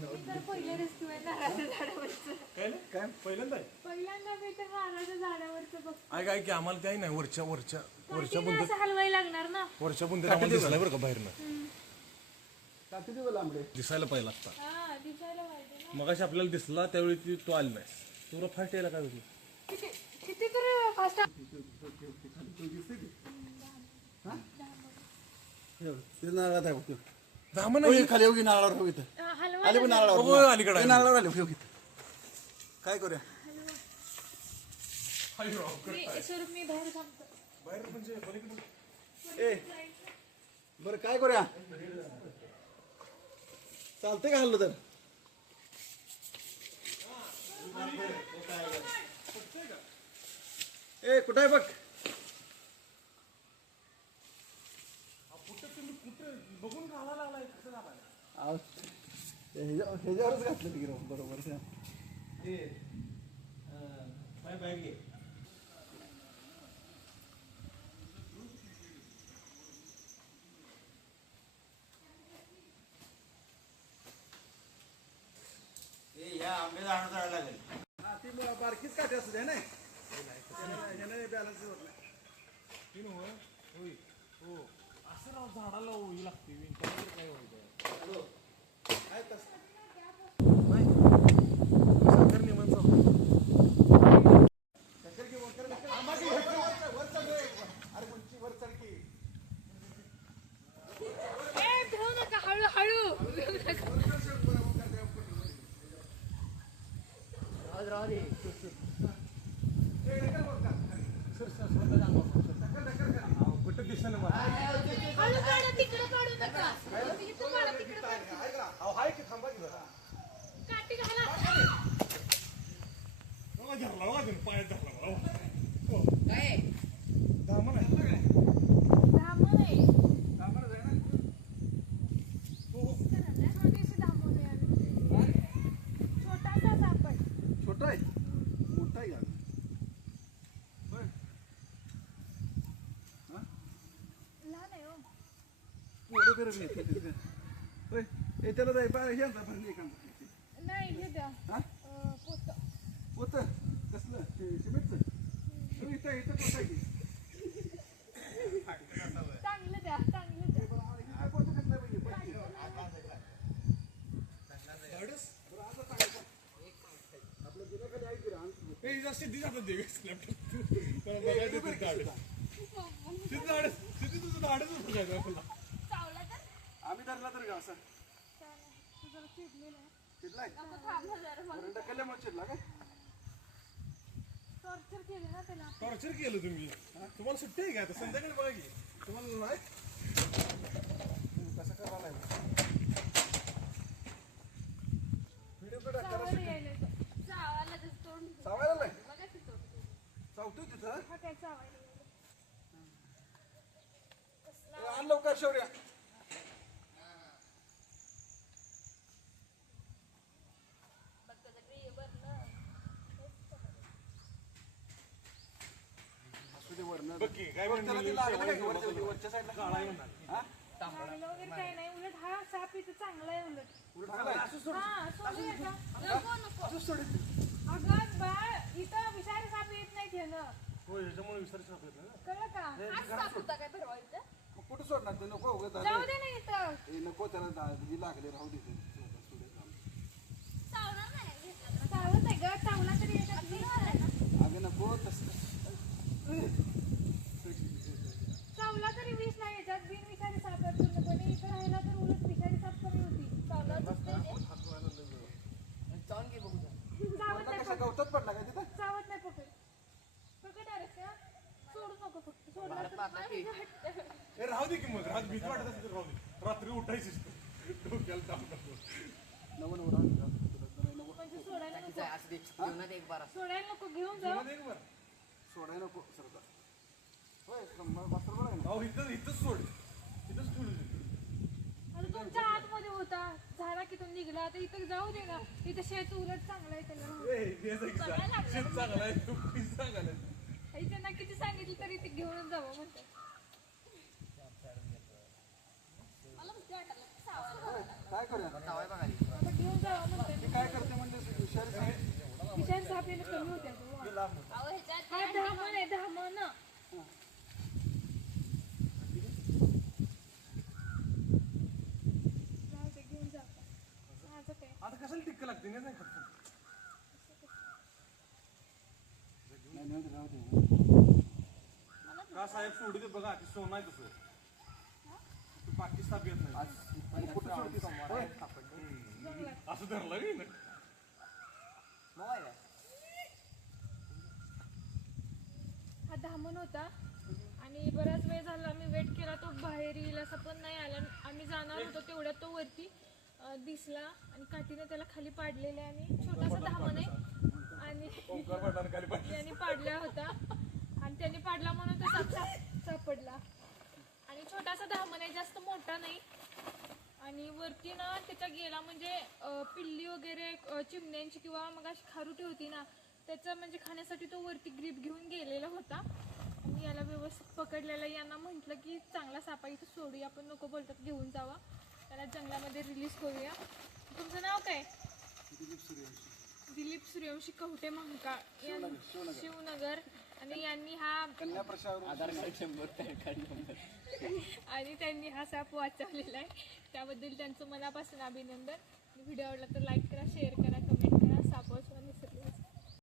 पहिल्या रेस्क्यू आहे नारळाच्या झाडावरचं. काय पहिल्यांदा पहिल्यांदा मी तर नारळाच्या झाडावरचं बघ. काय की आम्हाला काही नाही वरच्या काठीनं असं हलवायला लागणार ना. वरच्या बुंदीत आम्हाला दिसलाय बरं का बाहेरनं लांबडे दिसायला पाहिजे लागता. हा दिसायला पाहिजे ना. मगाशी आपल्याला दिसला त्यावेळी तो आली नाही. तुला फास्ट यायला काय होती किती किती तरी फास्ट ते नारळात आहे बघ. धामण खाली येऊ नारळावर ठेव इथं. हलवा आले पण नारळावर हो, अलीकडे आहे. नारळावर आले ठेव इथं. काय करूया स्वरूप मी बाहेर थांबतो. बाहेर म्हणजे पलीकडे ए बरं काय करूया चालतंय का हल्लो तर ए कुठं आहे बघ बघून घालायला लागलाय कसं घालायला ह्याच्यावरच घातलं तिकडे बरोबर ती बारकीच काठी असू दे नाही बॅलन्स होत नाही हो असं राव झाडाला ओळी लागते काय व्हायचं काय तसं साखर नियमन चालू अरे उंची वर चढकी ए भेऊ नका हळूहळू भेऊ नका. कुठं दिसेल मला हळू काढा तिकडे काढू नका. इथं काढा तिकडे काढा. हाय की थांबा की जरा काठी घाला. धरला वाजून पायात धरला काय धामण आहे धामण आहे. कामाला जाय ना छोटीशी धामण आहे आम्ही. छोटासा सापड. छोटा आहे मोठा आहे का होय हा लहान आहे हो. मोठं करत नाही होय हे त्याला जाय हे आणता भरली का नाही हे द्या हा पोत. होतं कसलं सिमेंटचं इथं इथं पोत आहे की चांगलं द्या चांगलं द्या. काय पोत कसलं पाहिजे आपलं जुनं कधी आहे की रान सिद्धी जातात दे तुझं धाडच बघायचं आपल्याला चावला तर आम्ही धरला तर का असं तू जरा चिडलेला आहे. चिडलाय नको थांबा जरा मला. बरं ढकलल्यामुळे चिडला काय टॉर्चर केलं ना त्याला. टॉर्चर केलं तुम्ही तुम्हाला सुट्टी आहे का आता संध्याकाळी बघा की तुम्हाला नाही कसं करायला व्हिडिओ चावायला यायला येतं. चावायला जसं तोंड. चावायला नाही बघा की तोंड. चावतोय तिथं हा काय चावायला यायला. आण लवकर शौर्या असू दे वरनं बघ की काय त्याला ते लागलं काय वरच्या साईडला काळा आहे म्हणा हा लागलं वगैरे काही नाही. उलट हा साप इथं चांगला आहे उलट. उलट चांगला आहे. हा सोडूया का? नको नको. असंच सोडीत. अगं बाळ इथं विषारी साप येत नाही त्यानं. हो याच्यामुळे विसर सापडत ना कळलं का? हाच साप होता काय परवा इथं? मग कुठं सोडणार ते नको उगाच जाऊ झालं. दे ना इथं. हे नको त्याला ही लागले राहू दे ते. चावत आहे ग. चावला तरी याच्यात विष आहे. अगं नको तसं चावला तरी विष नाही याच्यात. बिनविषारी साप आहे पूर्णपणे. इथं राहिला तर उलट विषारी साप कमी होती. चावला चावून घे बघू चावत नाही कसं पकड. गवतात पडला काय तिथं चावत नाही पकड. पकड डायरेक्ट हा. सोडू नको फक्त. सोडला तर मला वाटतं. ए राहू दे की मग राहू भीती वाटत असेल तर राहू दे रात्री उठायची डोक्याला ताप नको नवं नवं राहू दे. म्हणजे सोडायला नको. असं दे जेवणात एक बार सोडायला नको. घेऊन जाऊ. दे बरं सोडायला नको सरकार होय मास्तर बरं आहे ना अहो इथंच सोड इथंच सोड आता तुमच्या आतमध्ये होता. झाला की तो निघला. आता इथं जाऊ दे ना. इथं शेत उलट चांगलं आहे त्याला. शेत चांगला आहे तू पीस चांगला आहे इथे ना किती सांगितलं तरी ते घेऊन जावं म्हणतात. काय करूया चावाय बघाली आता घेऊन घेऊन जावं म्हणते ते काय करते म्हणजे हुशार आहे. विचार आपल्याला कमी होत्या तो. लांब हा धामण आहे धामण. जाऊ दे, घेऊन जा आता. माझं काय आता कशाला टिक्क लागते नाही का? नाही, नाही, राहू दे. का साहेब सोडू दे बघा ती सोनं आहे तसं तू पाकिस्तान येत नाही आणि कुठं सोडतीस? होय. असं धरलं की नाही मोबाईल आहे. हा धामण होता आणि बराच वेळ झाला आम्ही वेट केला, तो बाहेर येईल असं पण नाही आला. आम्ही जाणार होतो तेवढ्यात तो वरती दिसला आणि काठीने त्याला खाली पाडलेले आणि छोटासा धामण आहे आणि ओंकार पडला खाली पाहिजे त्याने पाडला होता आणि त्याने पाडला म्हणून तो सापडला. आणि छोटासा धामण आहे, जास्त मोठा नाही. आणि वरती ना त्याच्या गेला म्हणजे पिल्ली वगैरे चिमण्यांची किंवा मग अशी खारुटी होती ना, त्याचं म्हणजे खाण्यासाठी तो वरती ग्रीप घेऊन गेलेला होता. आणि याला व्यवस्थित पकडलेला. यांना म्हटलं की चांगला सापा इथं सोडूया, आपण नको बोलतात घेऊन जावा, त्याला जंगलामध्ये रिलीज करूया. तुमचं नाव काय? दिलीप सूर्यवंशी कवठे महाकाळ, शिवनगर. आणि यांनी हा कन्या प्रशावर आणि त्यांनी हा साप वाचवलेला आहे, त्याबद्दल त्यांचं मनापासून अभिनंदन. व्हिडिओ आवडला तर लाईक करा, शेअर करा.